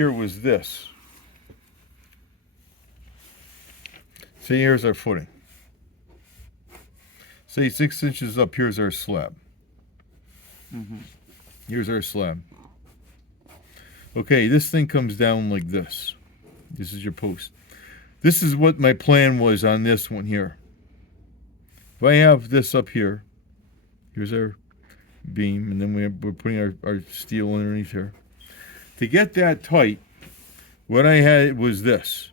here was this. See, here's our footing. Say 6 inches up, here's our slab. Here's our slab. Okay, this thing comes down like this. This is your post. This is what my plan was on this one here. If I have this up here, here's our beam, and then we're putting our steel underneath here. To get that tight, what I had was this.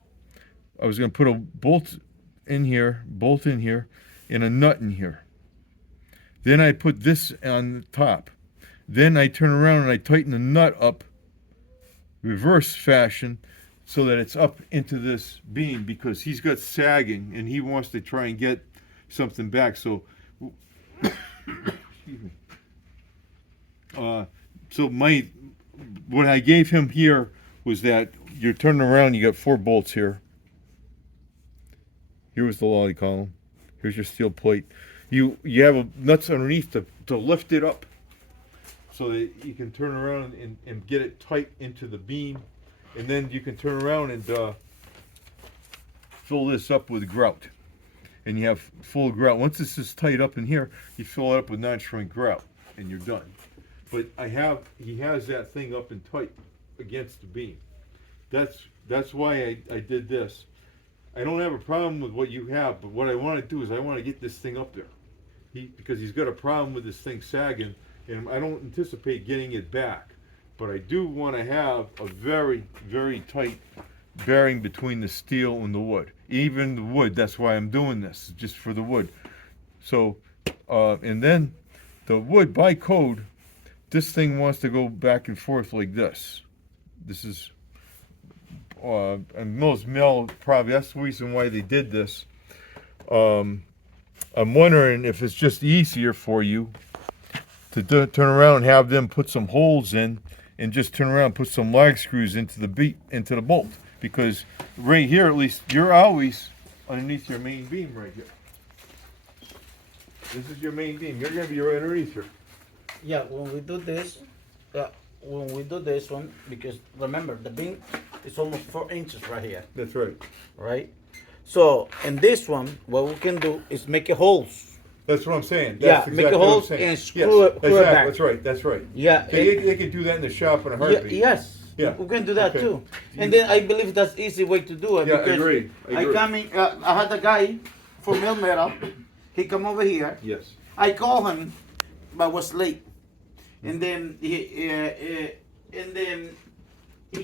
I was going to put a bolt in here, and a nut in here. Then I put this on the top. Then I turn around and I tighten the nut up, reverse fashion, so that it's up into this beam, because he's got sagging and he wants to try and get something back. So, excuse me. What I gave him here was that you're turning around, you got 4 bolts here. Here was the lolly column. Here's your steel plate. You have nuts underneath to lift it up so that you can turn around and get it tight into the beam. And then you can turn around and fill this up with grout. And you have full grout. Once this is tight up in here, you fill it up with non-shrink grout and you're done. But he has that thing up and tight against the beam. That's why I did this. I don't have a problem with what you have, but what I want to do is I want to get this thing up there. Because he's got a problem with this thing sagging, and I don't anticipate getting it back. But I do want to have a very, very tight bearing between the steel and the wood. Even the wood, that's why I'm doing this, just for the wood. So, and then the wood, by code, this thing wants to go back and forth like this. This is, and Mills Mill, probably, that's the reason why they did this. I'm wondering if it's just easier for you to turn around and have them put some holes in and just turn around and put some lag screws into the bolt. Because right here, at least, you're always underneath your main beam right here. This is your main beam. You're going to be right underneath here. Yeah, when we do this, one, because remember, the beam is almost 4 inches right here, That's right. right? So, in this one, what we can do is make a holes. That's what I'm saying. Yeah, That's make a exactly what I'm holes saying. and screw it back. That's right. That's right. Yeah. So they could do that in the shop in a heartbeat. Yes. Yeah. We can do that Okay. too. And then I believe that's easy way to do it. Yeah, I because agree. I agree. come in, I had a guy from Mill Metal. He come over here. Yes. I called him, but was late. And then he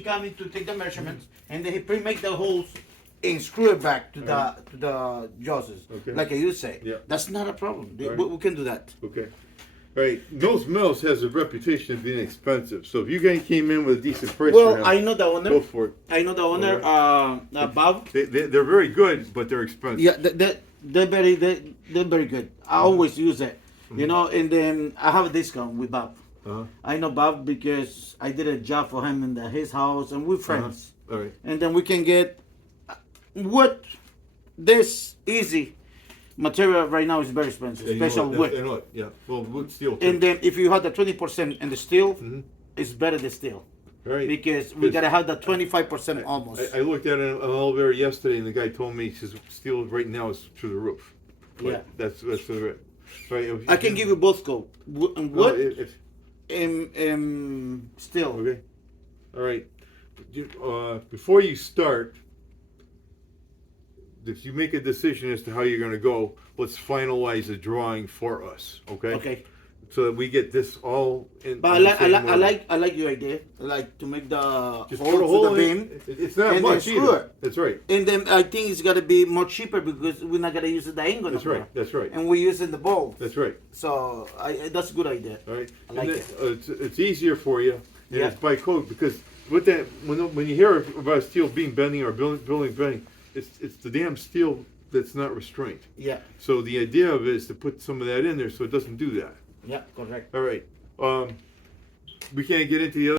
come in to take the measurements, and then he pre-make the holes and screw it back to the jaws, Okay. like you say. Yeah. That's not a problem. Right. We can do that. Okay. All right. Mills has a reputation of being expensive. So if you guys came in with a decent price for him, Well, I know the owner. go for it. I know the owner, Bob. They're very good, but they're expensive. Yeah, they're very good. I always use it, you know. And then I have a discount with Bob. Uh-huh. I know Bob because I did a job for him in his house, and we're friends. All right. And then we can get wood. This easy material right now is very expensive, Yeah, you know special what, wood. you know what, yeah. Well, wood, steel. Too. And then if you have the 20% in the steel, it's better the steel. Right. Because we gotta have the 25% almost. I looked at an elevator yesterday, and the guy told me, he says, steel right now is through the roof. But Yeah. That's right. Right. I can give you both scope. Wood Well, and steel. Okay. All right. Before you start, if you make a decision as to how you're going to go, let's finalize a drawing for us. Okay. Okay. So that we get this all in. But in the same order. I like your idea. I like to make the Just hole put a to hole the in beam. It's not and much then screw either. it. That's right. And then I think it's gotta be more cheaper because we're not gonna use the angle. That's no more. right. That's right. And we're using the bolt. That's right. So that's a good idea. All right. I like And it. then, it's easier for you. And Yeah. it's by code because with that when you hear about a steel beam bending or building bending, it's the damn steel that's not restrained. Yeah. So the idea of it is to put some of that in there so it doesn't do that. Yeah. Correct. All right. We can't get into the other.